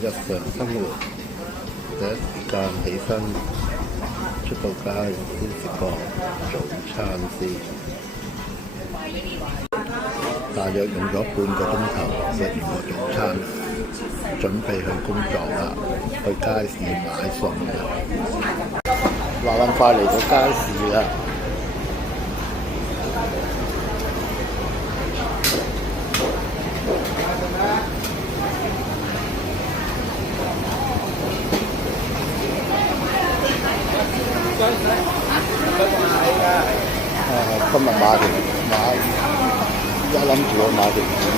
日常生活，第一時間起身出到街先食個早餐先，大約用咗半個鐘頭食完個早餐，準備去工作啦，去街市買餸啦。話咁快嚟到街市啦！今日買，而家諗住去買條魚。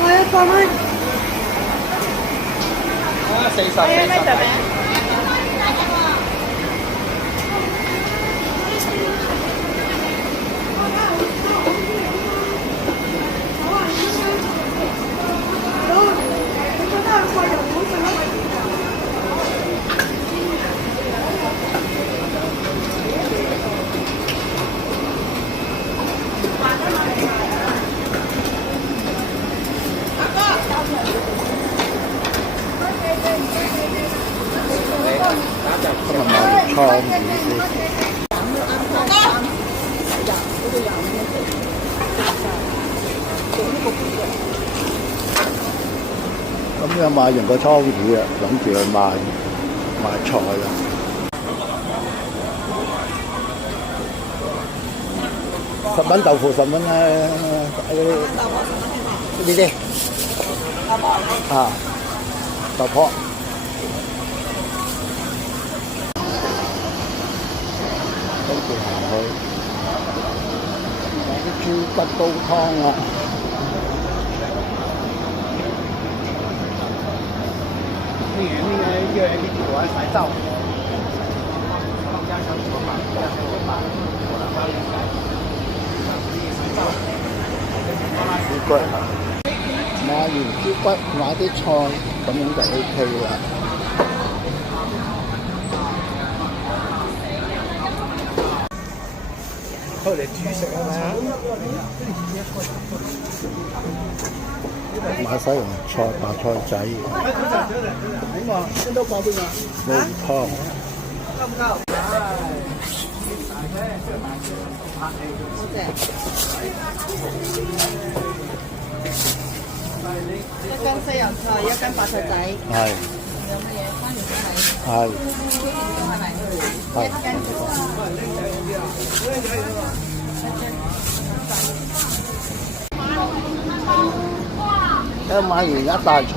係啊，4蚊。40。今日買條倉魚先。咁樣買完個倉魚啊，諗住去買菜啦。10蚊豆腐10蚊啊！呢啲啊，豆泡。跟住行去買啲豬骨煲湯啦。那個我還拍照。豬骨，買完豬骨買啲菜，咁樣就 OK 啦。佢哋煮食係咪啊？買西洋菜、白菜仔，煲湯。夠唔夠？一斤西洋菜，一斤白菜仔。係。有乜嘢？番茄仔。係。係咪？一斤。買完一大菜。